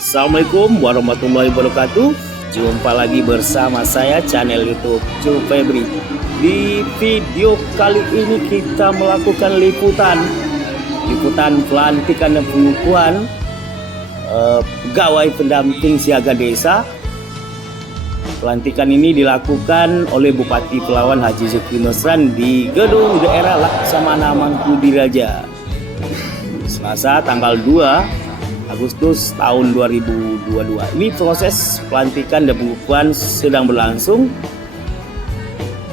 Assalamualaikum warahmatullahi wabarakatuh. Jumpa lagi bersama saya channel YouTube Cu Febri. Di video kali ini kita melakukan liputan pelantikan dan pengukuhan pegawai pendamping siaga desa. Pelantikan ini dilakukan oleh Bupati Pelawan Haji Zukri Mesran di gedung daerah Laksamana Mangkunegaran, Selasa tanggal 2 Agustus tahun 2022. Ini proses pelantikan dan pengukuhan sedang berlangsung.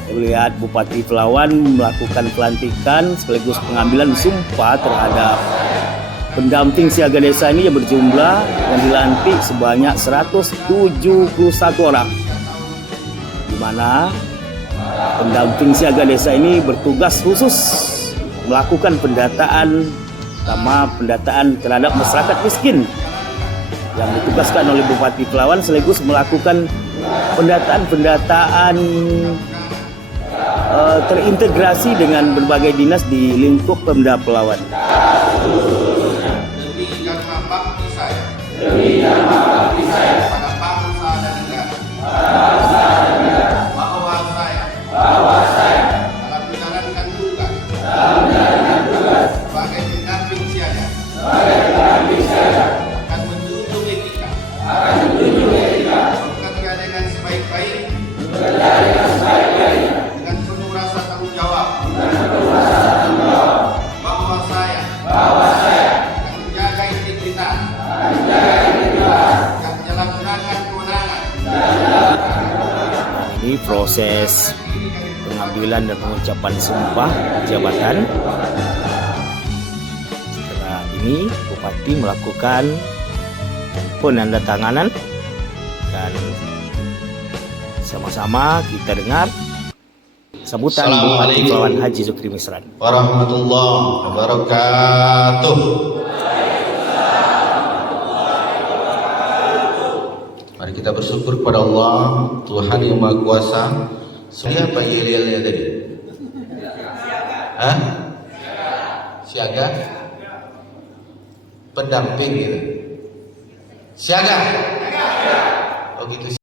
Terlihat Bupati Pelawan melakukan pelantikan sekaligus pengambilan sumpah terhadap pendamping siaga desa ini yang berjumlah yang dilantik sebanyak 171 orang, di mana pendamping siaga desa ini bertugas khusus melakukan pendataan terhadap masyarakat miskin yang ditugaskan oleh Bupati Pelawan, sekaligus melakukan pendataan terintegrasi dengan berbagai dinas di lingkup Pemda Pelawan. Demi dan bakti saya pada bangsa dan negara, bahwa saya dalam menjalankan tugas sebagai pendamping siaga akan menjunjung etika, bekerja dengan sebaik-baik, dengan penuh rasa tanggung jawab, bahwa saya akan menjaga integritas dan menjalankan kewenangan. Ini proses pengambilan dan pengucapan sumpah jabatan. Setelah ini Bupati melakukan penandatanganan dan sama-sama kita dengar sambutan Bupati Pelawan Haji Zukri Mesran. Warahmatullahi wabarakatuh. Mari kita bersyukur kepada Allah, Tuhan yang Maha Kuasa. Siapa yel-yelnya tadi? Hah? Siaga? Pendamping gitu. Siaga? Oh gitu.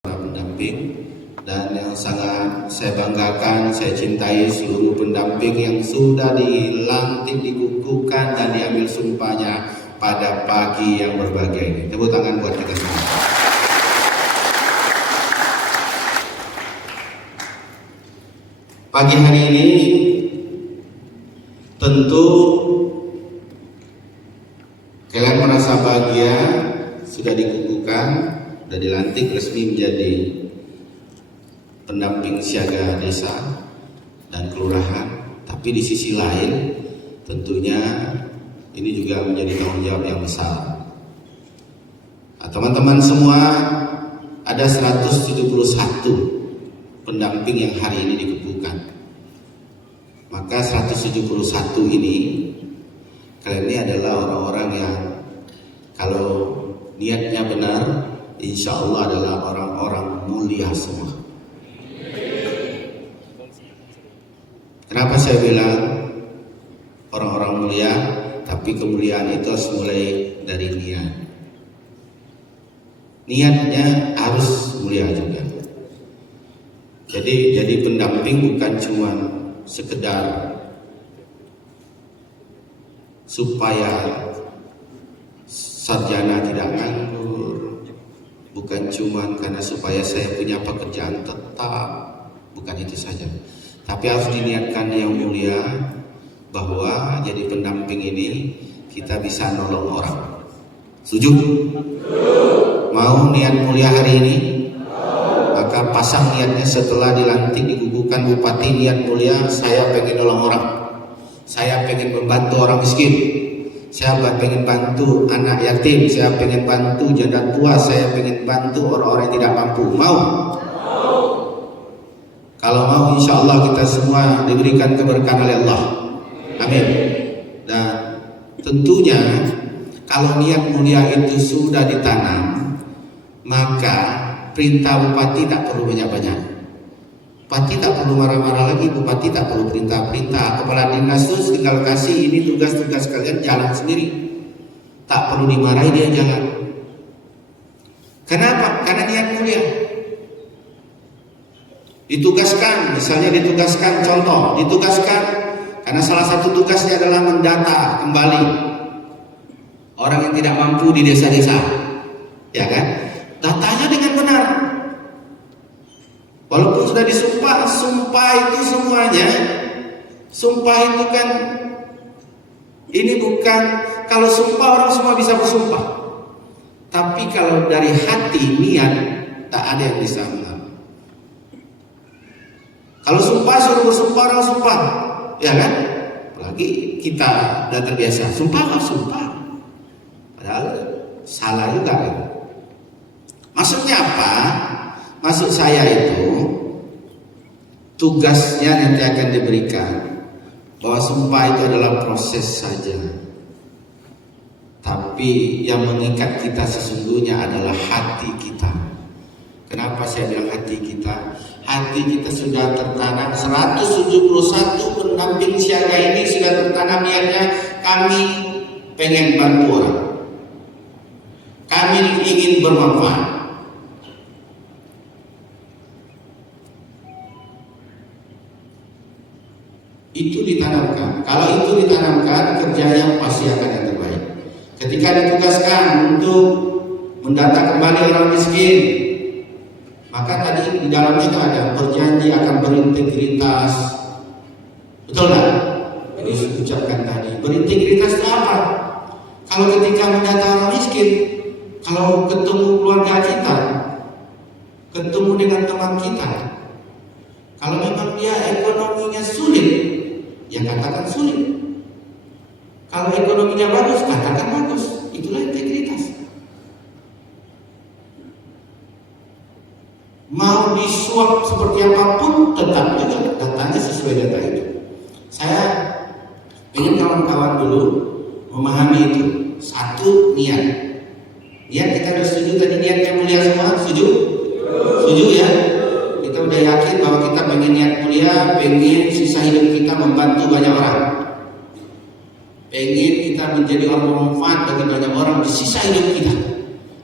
Pendamping, dan yang sangat saya banggakan, saya cintai seluruh pendamping yang sudah dilantik, dikukuhkan dan diambil sumpahnya pada pagi yang berbahagia ini. Tepuk tangan buat kita semua. Pagi hari ini tentu kalian merasa bahagia, sudah dikukuhkan dan dilantik resmi menjadi pendamping siaga desa dan kelurahan. Tapi di sisi lain tentunya ini juga menjadi tanggung jawab yang besar. Teman-teman semua, ada 171 pendamping yang hari ini dikukuhkan. Maka 171 ini, kalian ini adalah orang-orang yang kalau niatnya benar, insya Allah adalah orang-orang mulia semua. Kenapa saya bilang orang-orang mulia? Tapi kemuliaan itu harus mulai dari niat. Niatnya harus mulia juga. Jadi pendamping bukan cuma sekedar supaya sarjana tidak nganggur, bukan cuma karena supaya saya punya pekerjaan tetap, bukan itu saja. Tapi harus diniatkan yang mulia, bahwa jadi pendamping ini kita bisa nolong orang. Setuju? Mau niat mulia hari ini? Maka pasang niatnya setelah dilantik, dikukuhkan Bupati, niat mulia, saya pengen nolong orang, saya pengen membantu orang miskin, saya pengen bantu anak yatim, saya pengen bantu janda tua, saya pengen bantu orang-orang yang tidak mampu. Mau? Kalau mau, insya Allah kita semua diberikan keberkahan oleh Allah. Amin. Dan tentunya kalau niat mulia itu sudah ditanam, maka perintah Bupati tak perlu banyak-banyak. Bupati tak perlu marah-marah lagi, Bupati tak perlu perintah-perintah. Kepala dinas itu tinggal kasih ini tugas-tugas kalian, jalan sendiri. Tak perlu dimarahi, dia jalan. Kenapa? Karena niat mulia. Ditugaskan, misalnya ditugaskan karena salah satu tugasnya adalah mendata kembali orang yang tidak mampu di desa-desa, ya kan? Datanya dengan benar. Walaupun sudah disumpah, sumpah itu semuanya, sumpah itu kan, ini bukan, kalau sumpah orang semua bisa bersumpah. Tapi kalau dari hati, niat, tak ada yang bisa mengalah. Kalau sumpah, suruh bersumpah, orang sumpah, ya kan? Apalagi kita udah terbiasa, sumpah. Padahal salah juga kan? Maksudnya apa? Maksud saya itu tugasnya nanti akan diberikan bahwa sumpah itu adalah proses saja. Tapi yang mengikat kita sesungguhnya adalah hati kita. Kenapa saya bilang hati kita? Hati kita sudah tertanam 171 pendamping siaga ini sudah tertanam niatnya kami pengen bantu orang. Kami ingin bermanfaat. Itu ditanamkan. Kalau itu ditanamkan, kerjanya pasti akan yang terbaik. Ketika ditugaskan untuk mendata kembali orang miskin, maka tadi di dalamnya itu ada berjanji akan berintegritas. Betul nggak? Jadi saya ucapkan tadi, berintegritas itu apa? Kalau ketika mendata orang miskin, kalau ketemu keluarga kita, ketemu dengan teman kita, kalau memang dia ekonominya sulit, ya katakan sulit. Kalau ekonominya bagus, katakan bagus. Itulah integritas. Mau disuap seperti apapun, tetap juga datanya sesuai data itu. Saya ingin kawan-kawan dulu memahami itu. Satu, niat. Niat kita sudah setuju tadi, niatnya mulia semua, setuju? Setuju ya? Kita udah yakin bahwa kita pengen niat mulia, pengen sisa hidup kita membantu banyak orang, pengen kita menjadi orang bermanfaat bagi banyak orang di sisa hidup kita,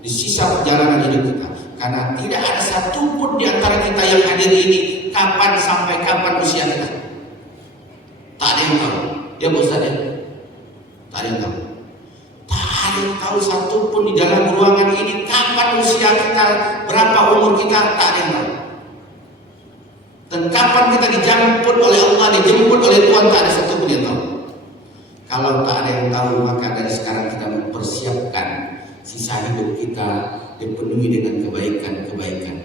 di sisa perjalanan hidup kita. Karena tidak ada satupun di antara kita yang hadir ini kapan sampai kapan usia kita. Tak ada yang tahu. Ya bos ada. Tak ada yang tahu. Tak ada yang tahu satupun di dalam ruangan ini kapan usia kita, berapa umur kita, tak ada yang tahu. Dan kapan kita dijemput oleh Allah, dijemput oleh Tuhan, tak ada satupun yang tahu. Kalau tak ada yang tahu, maka dari sekarang kita mempersiapkan sisa hidup kita dipenuhi dengan kebaikan-kebaikan.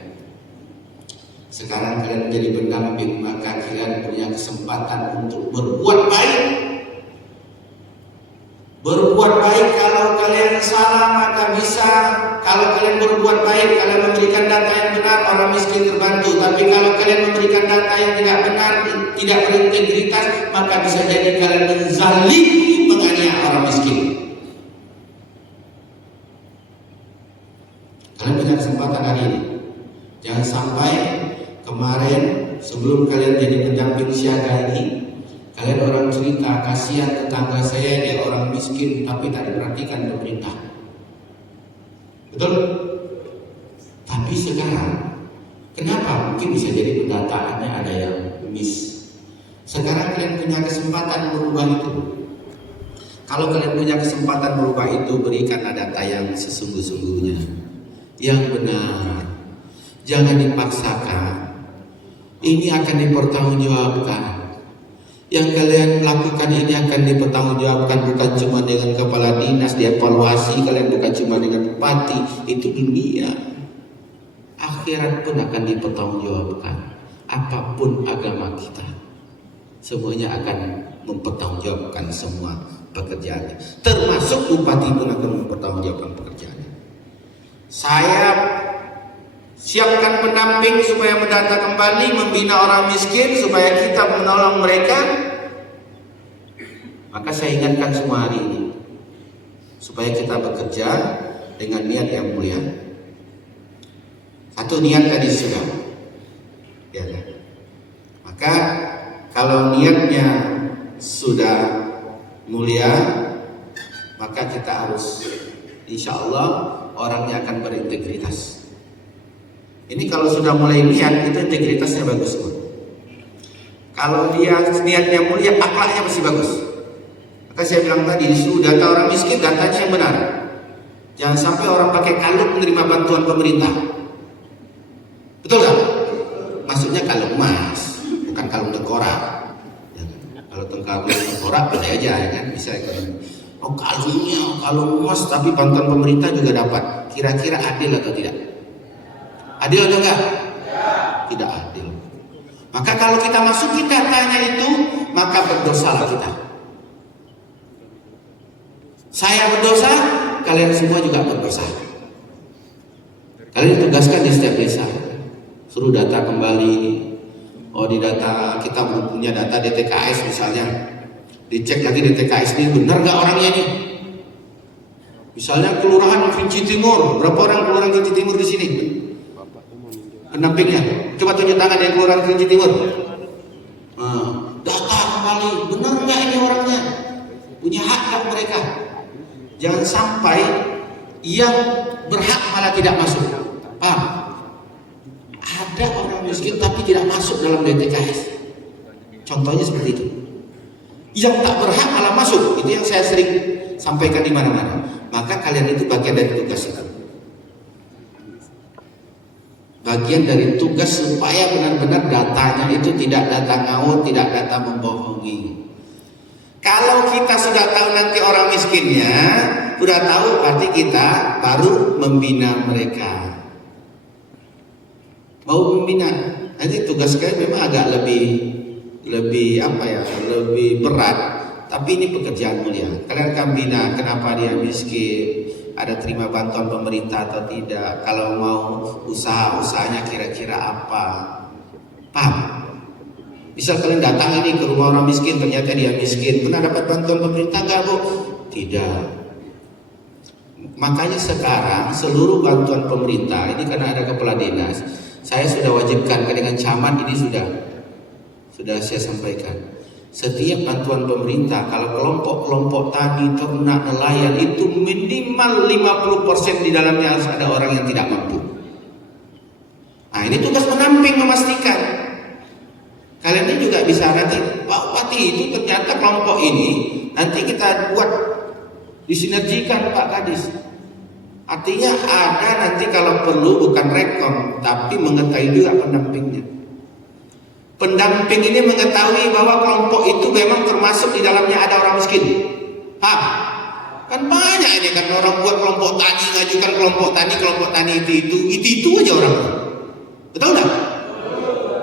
Sekarang kalian menjadi pendamping, maka kalian punya kesempatan untuk berbuat baik. Berbuat baik, kalau kalian salah maka bisa. Kalau kalian berbuat baik, kalian memberikan data yang benar, orang miskin terbantu. Tapi kalau kalian memberikan data yang tidak benar, tidak berintegritas, maka bisa jadi kalian menzalimi, menganiaya orang miskin. Kalian punya kesempatan hari ini. Jangan sampai kemarin sebelum kalian jadi pendamping siaga ini, kalian orang cerita, kasihan tetangga saya dia orang miskin tapi tak diperhatikan pemerintah. Betul? Tapi sekarang, kenapa? Mungkin bisa jadi pendataannya ada yang miss. Sekarang kalian punya kesempatan merubah itu. Kalau kalian punya kesempatan merubah itu, berikanlah data yang sesungguh-sungguhnya, yang benar. Jangan dipaksakan. Ini akan dipertanggungjawabkan. Yang kalian lakukan ini akan dipertanggungjawabkan bukan cuma dengan kepala dinas, dievaluasi kalian bukan cuma dengan bupati, itu dunia. Akhirat pun akan dipertanggungjawabkan. Apapun agama kita, semuanya akan mempertanggungjawabkan semua pekerjaannya. Termasuk bupati pun akan mempertanggungjawabkan pekerjaannya. Saya siapkan pendamping supaya mendata kembali, membina orang miskin supaya kita menolong mereka. Maka saya ingatkan semua hari ini supaya kita bekerja dengan niat yang mulia. Satu, niat tadi sudah, ya kan? Maka kalau niatnya sudah mulia, maka kita harus, insya Allah orangnya akan berintegritas. Ini kalau sudah mulai niat, itu integritasnya bagus. Kalau dia niatnya mulia, akhlaknya pasti bagus. Maka saya bilang tadi, isu data orang miskin, datanya yang benar. Jangan sampai orang pakai kalung menerima bantuan pemerintah. Betul nggak? Maksudnya kalung emas, bukan kalung tengkorak. Ya, kalau kalung tengkorak boleh aja, ya kan? Bisa ekonomi. Oh, kalung emas, tapi bantuan pemerintah juga dapat. Kira-kira adil atau tidak? Adil atau enggak? Tidak adil. Maka kalau kita masukin datanya itu, maka berdosalah kita. Saya berdosa, kalian semua juga berdosa. Kalian tugaskan di setiap desa, suruh data kembali. Oh, di data kita punya data DTKS misalnya, dicek lagi DTKS ini benar nggak orangnya nih. Misalnya Kelurahan Kerinci Timur, berapa orang Kelurahan Kerinci Timur di sini? Pendampingnya, coba tunjuk tangan yang Kelurahan Kerinci Timur. Data kembali, benar nggak ini orangnya? Punya hak nggak mereka? Jangan sampai yang berhak malah tidak masuk. Paham? Ada orang miskin tapi tidak masuk dalam DTKS. Contohnya seperti itu. Yang tak berhak malah masuk. Itu yang saya sering sampaikan di mana-mana. Maka kalian itu bagian dari tugas itu. Bagian dari tugas supaya benar-benar datanya itu tidak data ngawur, tidak data membohongi. Kalau kita sudah tahu nanti orang miskinnya, sudah tahu berarti kita baru membina mereka. Mau membina, nanti tugas kalian memang agak lebih apa ya, lebih berat. Tapi ini pekerjaan mulia. Kalian akan bina kenapa dia miskin, ada terima bantuan pemerintah atau tidak. Kalau mau usahanya kira-kira apa? Paham? Misal kalian datang ini ke rumah orang miskin, ternyata dia miskin, pernah dapat bantuan pemerintah nggak, Bu? Tidak. Makanya sekarang seluruh bantuan pemerintah ini karena ada kepala dinas, saya sudah wajibkan dengan camat ini sudah saya sampaikan. Setiap bantuan pemerintah, kalau kelompok-kelompok tani, ternak, nelayan itu minimal 50% di dalamnya harus ada orang yang tidak mampu. Nah, ini tugas pendamping memastikan. Kalian ini juga bisa nanti, Pak Bupati itu ternyata kelompok ini nanti kita buat disinergikan Pak Kadis. Artinya ada nanti kalau perlu bukan rekom, tapi mengetahui juga pendampingnya. Pendamping ini mengetahui bahwa kelompok itu memang termasuk di dalamnya ada orang miskin. Kan banyak ini kan orang buat kelompok tani, ngajukan kelompok tani itu aja orang. Betul nggak?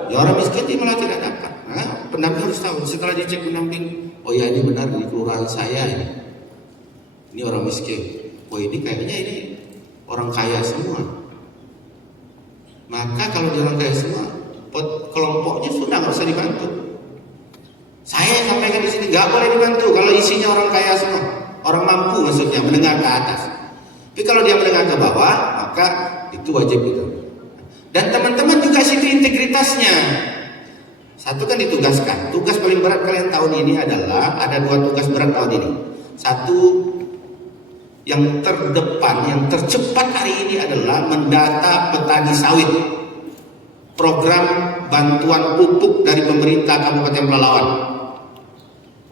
Ya orang miskin dia malah tidak dapat. Nah, pendamping harus tahu. Setelah dicek pendamping, oh ya ini benar di kelurahan saya ini. Ini orang miskin. Oh ini kayaknya ini orang kaya semua. Maka kalau dia orang kaya semua, kelompoknya sudah nggak usah dibantu. Saya sampaikan di sini nggak boleh dibantu kalau isinya orang kaya semua, orang mampu maksudnya menengah ke atas. Tapi kalau dia menengah ke bawah, maka itu wajib itu. Dan teman-teman juga situ integritasnya. Satu kan ditugaskan. Tugas paling berat kalian tahun ini adalah ada 2 tugas berat tahun ini. Satu yang terdepan, yang tercepat hari ini adalah mendata petani sawit. Program bantuan pupuk dari pemerintah Kabupaten Pelalawan.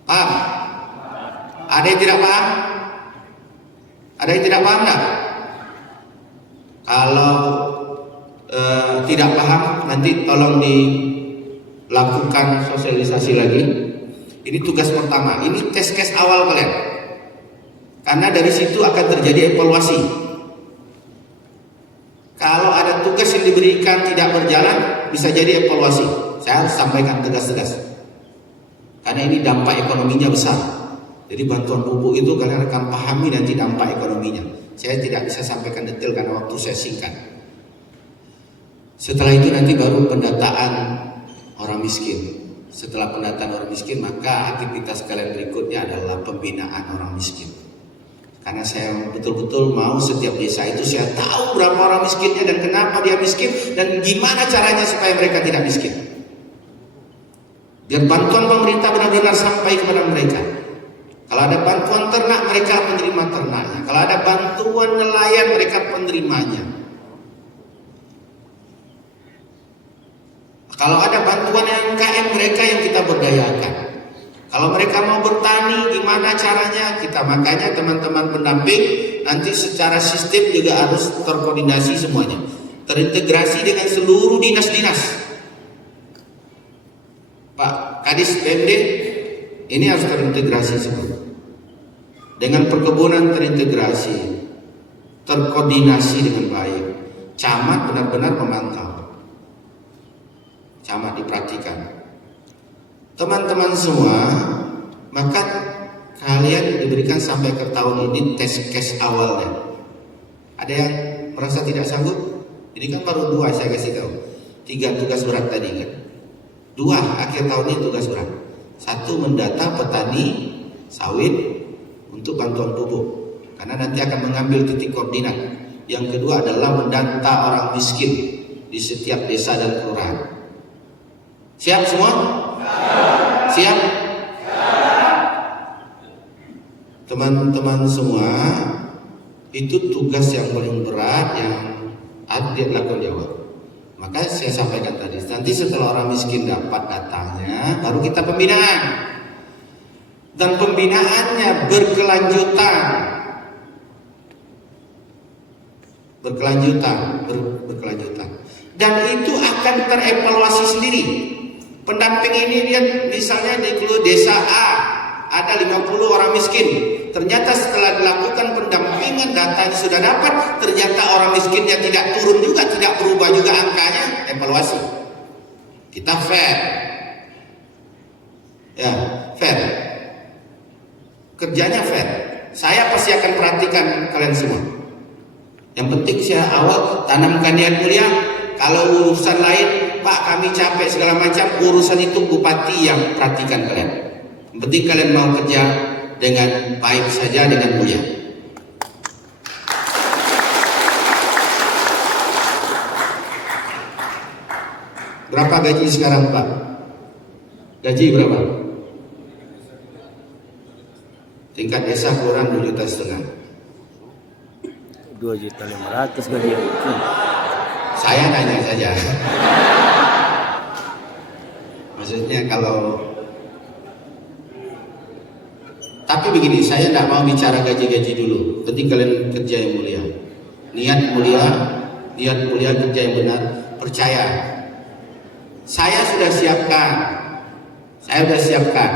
Paham? Ada yang tidak paham? Ada yang tidak paham enggak? Kalau tidak paham, nanti tolong dilakukan sosialisasi lagi. Ini tugas pertama, ini tes case awal kalian. Karena dari situ akan terjadi evaluasi. Kalau ada tugas yang diberikan tidak berjalan, bisa jadi evaluasi. Saya harus sampaikan tegas-tegas. Karena ini dampak ekonominya besar. Jadi bantuan pupuk itu kalian akan pahami nanti dampak ekonominya. Saya tidak bisa sampaikan detail karena waktu saya singkat. Setelah itu nanti baru pendataan orang miskin. Setelah pendataan orang miskin, maka aktivitas kalian berikutnya adalah pembinaan orang miskin. Karena saya betul-betul mau setiap desa itu saya tahu berapa orang miskinnya dan kenapa dia miskin dan gimana caranya supaya mereka tidak miskin. Biar bantuan pemerintah benar-benar sampai kepada mereka. Kalau ada bantuan ternak, mereka penerima ternaknya. Kalau ada bantuan nelayan, mereka penerimanya. Kalau ada bantuan UMKM, mereka yang kita berdayakan. Kalau mereka mau bertani, gimana caranya? Makanya teman-teman pendamping nanti secara sistem juga harus terkoordinasi semuanya, terintegrasi dengan seluruh dinas-dinas. Pak Kadis PMD ini harus terintegrasi semua. Dengan perkebunan terintegrasi, terkoordinasi dengan baik. Camat benar-benar memantau. Camat diperhatikan. Teman-teman semua, maka kalian diberikan sampai ke tahun ini tes case awalnya. Ada yang merasa tidak sanggup? Ini kan baru 2 saya kasih tahu. 3 tugas berat tadi kan. 2 akhir tahun ini tugas berat. 1 mendata petani sawit untuk bantuan pupuk, karena nanti akan mengambil titik koordinat. Yang kedua adalah mendata orang miskin di setiap desa dan kelurahan. Siap semua? Siap? Teman-teman semua, itu tugas yang paling berat yang adik lakukan jawab. Maka saya sampaikan tadi, nanti setelah orang miskin dapat datanya, baru kita pembinaan. Dan pembinaannya berkelanjutan. Dan itu akan terevaluasi sendiri. Pendamping ini lihat, misalnya di desa A ada 50 orang miskin. Ternyata setelah dilakukan pendampingan, datanya sudah dapat, ternyata orang miskinnya tidak turun juga, tidak berubah juga angkanya, evaluasi. Kita fair. Ya, fair. Kerjanya fair. Saya pasti akan perhatikan kalian semua. Yang penting saya awal tanamkan niat mulia. Kalau urusan lain, Pak kami capek segala macam, urusan itu bupati yang perhatikan kalian. Yang penting kalian mau kerja dengan baik saja, dengan mulia. Berapa gaji sekarang Pak? Gaji berapa? Tingkat desa kurang 2,5 juta. 2.500.000 gaji. Saya nanya saja. Maksudnya kalau, tapi begini, saya tidak mau bicara gaji-gaji dulu. Penting kalian kerja yang mulia, niat mulia kerja yang benar. Percaya, saya sudah siapkan,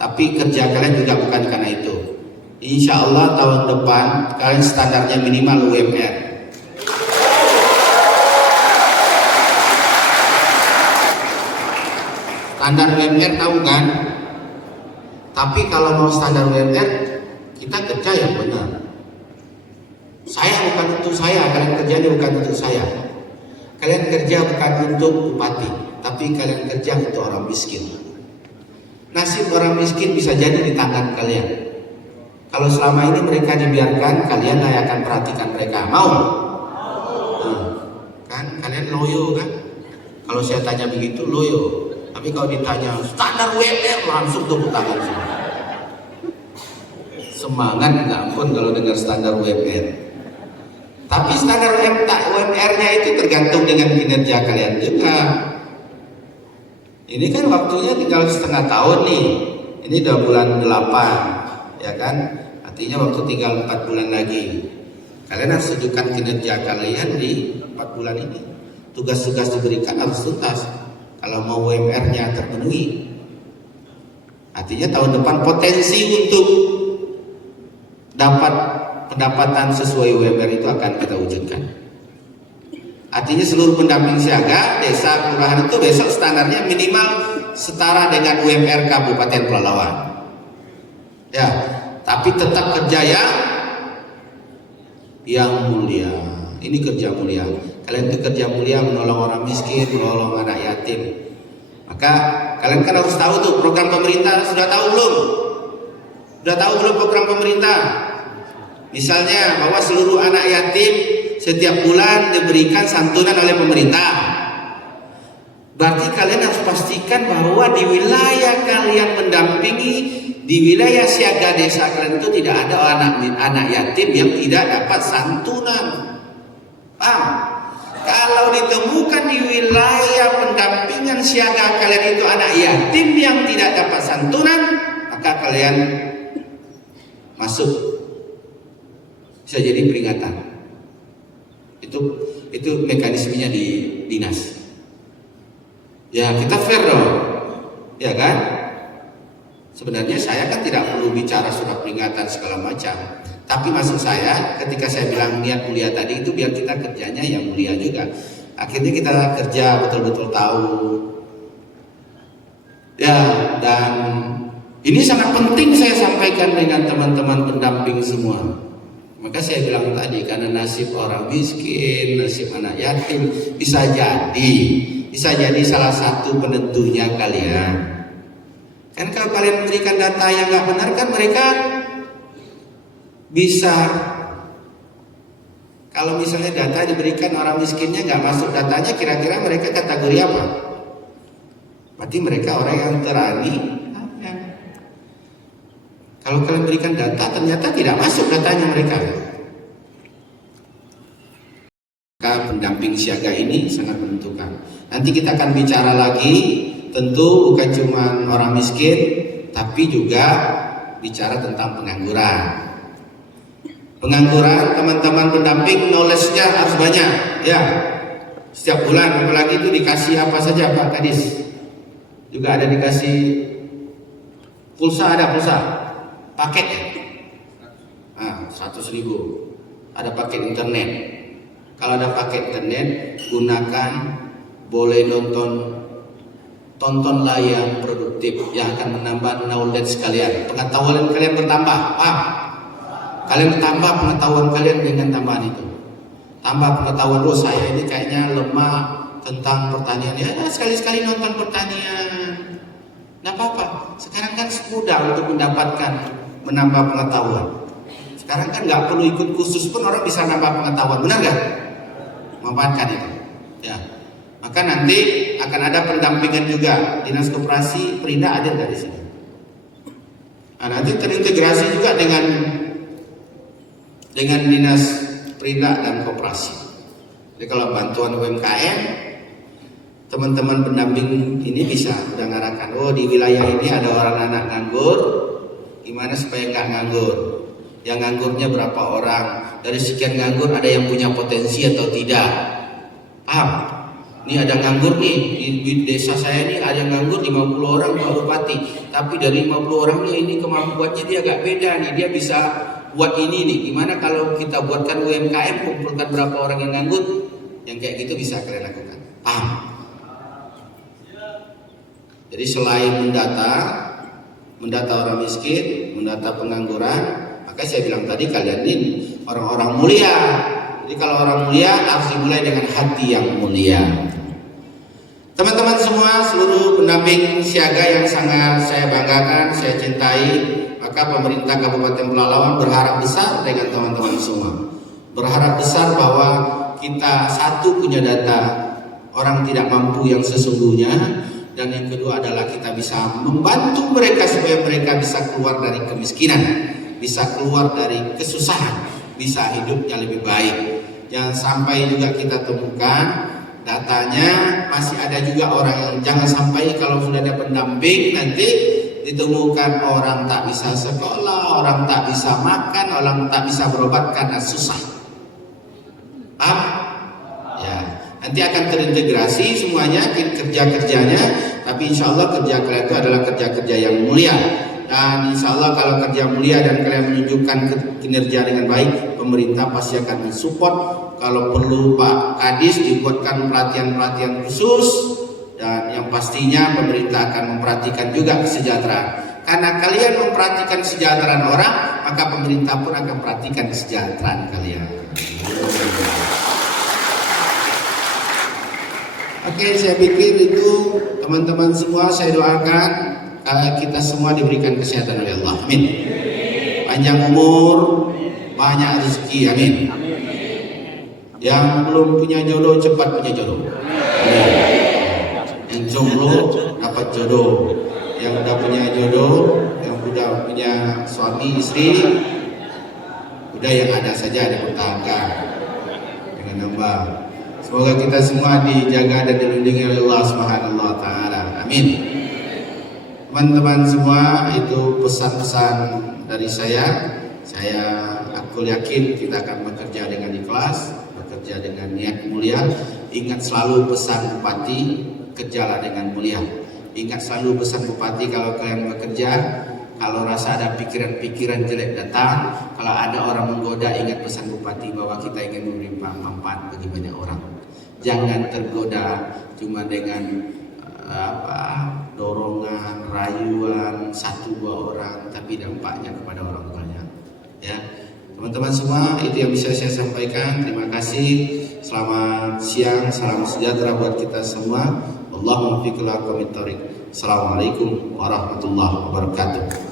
tapi kerja kalian juga bukan karena itu. Insya Allah tahun depan kalian standarnya minimal UMR. Standar UMR tahu kan? Tapi kalau mau standar UMR, kita kerja yang benar. Saya bukan untuk saya, kalian kerjanya bukan untuk saya. Kalian kerja bukan untuk bupati, tapi kalian kerja untuk orang miskin. Nasib orang miskin bisa jadi di tangan kalian. Kalau selama ini mereka dibiarkan, kalian akan perhatikan mereka. Mau? Kan kalian loyo kan? Kalau saya tanya begitu loyo. Tapi kalau ditanya standar UMR, langsung tepuk tangan semua. Semangat nggak ampun kalau dengar standar UMR. Tapi standar UMR-nya itu tergantung dengan kinerja kalian juga. Ini kan waktunya tinggal setengah tahun nih. Ini udah bulan 8, ya kan? Artinya waktu tinggal 4 bulan lagi. Kalian harus tunjukkan kinerja kalian di 4 bulan ini. Tugas-tugas diberikan harus tuntas. Kalau mau UMR-nya terpenuhi, artinya tahun depan potensi untuk dapat pendapatan sesuai UMR itu akan kita wujudkan. Artinya seluruh pendamping siaga, desa, kelurahan itu besok standarnya minimal setara dengan UMR Kabupaten Pelalawan. Ya, tapi tetap kerja yang mulia. Ini kerja mulia. Kalian itu kerja mulia, menolong orang miskin, menolong anak yatim. Maka kalian kan harus tahu tuh program pemerintah. Sudah tahu belum? Sudah tahu belum program pemerintah? Misalnya bahwa seluruh anak yatim setiap bulan diberikan santunan oleh pemerintah. Berarti kalian harus pastikan bahwa di wilayah kalian mendampingi Di wilayah siaga desa kalian itu tidak ada anak yatim yang tidak dapat santunan. Paham? Kalau ditemukan di wilayah pendampingan siaga kalian itu anak yatim yang tidak dapat santunan, maka kalian masuk, bisa jadi peringatan. Itu mekanismenya di dinas. Ya kita fair dong, ya kan? Sebenarnya saya kan tidak perlu bicara surat peringatan segala macam. Tapi maksud saya ketika saya bilang niat mulia tadi itu biar kita kerjanya yang mulia juga. Akhirnya kita kerja betul-betul tahu. Ya, dan ini sangat penting saya sampaikan dengan teman-teman pendamping semua. Maka saya bilang tadi, karena nasib orang miskin, nasib anak yatim bisa jadi salah satu penentunya kalian. Kan kalau kalian memberikan data yang nggak benar kan mereka bisa, kalau misalnya data diberikan orang miskinnya nggak masuk datanya, kira-kira mereka kategori apa? Berarti mereka orang yang terani. Kalau kalian berikan data ternyata tidak masuk datanya mereka. Maka pendamping siaga ini sangat menentukan. Nanti kita akan bicara lagi, tentu bukan cuma orang miskin, tapi juga bicara tentang pengangguran. Pengangguran, teman-teman pendamping knowledge-nya harus banyak, ya. Setiap bulan, apalagi itu dikasih apa saja Pak Kadis. Juga ada dikasih pulsa, ada pulsa, paket. 100.000. Ada paket internet. Kalau ada paket internet, gunakan, boleh tonton layar produktif yang akan menambah knowledge kalian. Pengetahuan kalian bertambah, paham? Kalian tambah pengetahuan kalian dengan tambahan itu. Tambah pengetahuan, saya ini kayaknya lemah tentang pertanian. Ya sekali-sekali nonton pertanian. Nggak apa-apa. Sekarang kan mudah untuk menambah pengetahuan. Sekarang kan nggak perlu ikut kursus pun orang bisa nambah pengetahuan. Benar nggak? Memanfaatkan itu. Ya. Maka nanti akan ada pendampingan juga. Dinas Koperasi Perindak ada nggak di sini? Nah, nanti terintegrasi juga dengan Dinas Perindak dan Koperasi. Jadi kalau bantuan UMKM, teman-teman pendamping ini bisa udah ngarahkan, oh di wilayah ini ada orang anak nganggur, gimana supaya nggak nganggur? Yang nganggurnya berapa orang? Dari sekian nganggur ada yang punya potensi atau tidak? Paham? Ini ada nganggur nih, di desa saya ini ada nganggur 50 orang Pak Bupati. Tapi dari 50 orang ini kemampuannya dia agak beda nih, dia bisa buat ini nih. Gimana kalau kita buatkan UMKM, kumpulkan berapa orang yang nganggur? Yang kayak gitu bisa kalian lakukan. Paham? Jadi selain mendata orang miskin, mendata pengangguran, maka saya bilang tadi kalian ini orang-orang mulia. Jadi kalau orang mulia harus dimulai dengan hati yang mulia. Teman-teman semua, seluruh pendamping siaga yang sangat saya banggakan, saya cintai, maka pemerintah Kabupaten Pelalawan berharap besar dengan teman-teman semua. Berharap besar bahwa kita satu punya data orang tidak mampu yang sesungguhnya, dan yang kedua adalah kita bisa membantu mereka supaya mereka bisa keluar dari kemiskinan, bisa keluar dari kesusahan, bisa hidupnya lebih baik. Jangan sampai juga kita temukan datanya masih ada juga orang yang, jangan sampai kalau sudah ada pendamping nanti ditemukan orang tak bisa sekolah, orang tak bisa makan, orang tak bisa berobat karena susah. Paham? Ya, nanti akan terintegrasi semuanya kerja-kerjanya, tapi insya Allah kerja kalian itu adalah kerja-kerja yang mulia. Dan insya Allah kalau kerja mulia dan kalian menunjukkan kinerja dengan baik, pemerintah pasti akan mensupport. Kalau perlu Pak Kadis dibuatkan pelatihan-pelatihan khusus, dan yang pastinya pemerintah akan memperhatikan juga kesejahteraan. Karena kalian memperhatikan kesejahteraan orang, maka pemerintah pun akan memperhatikan kesejahteraan kalian. Oke, saya pikir itu teman-teman semua saya doakan kita semua diberikan kesehatan oleh Allah. Amin. Panjang umur, banyak rezeki. Amin. Yang belum punya jodoh cepat punya jodoh. Yang jomblo dapat jodoh. Yang udah punya jodoh, yang sudah punya suami istri, udah yang ada saja, ada bertangga dengan nambah. Semoga kita semua dijaga dan dilindungi oleh Allah Subhanahu wa taala. Amin. Teman-teman semua, itu pesan-pesan dari saya. Aku yakin kita akan bekerja dengan ikhlas, bekerja dengan niat mulia. Ingat selalu pesan Bupati, kerjalah dengan mulia. Ingat selalu pesan Bupati, kalau kalian bekerja, kalau rasa ada pikiran-pikiran jelek datang, kalau ada orang menggoda, ingat pesan Bupati bahwa kita ingin memberi manfaat bagi banyak orang. Jangan tergoda cuma dengan dorongan, rayuan 1-2 orang, tapi dampaknya kepada orang banyak. Ya, teman-teman semua, itu yang bisa saya sampaikan. Terima kasih. Selamat siang, salam sejahtera buat kita semua. Allahumma fiqh. Assalamualaikum warahmatullahi wabarakatuh.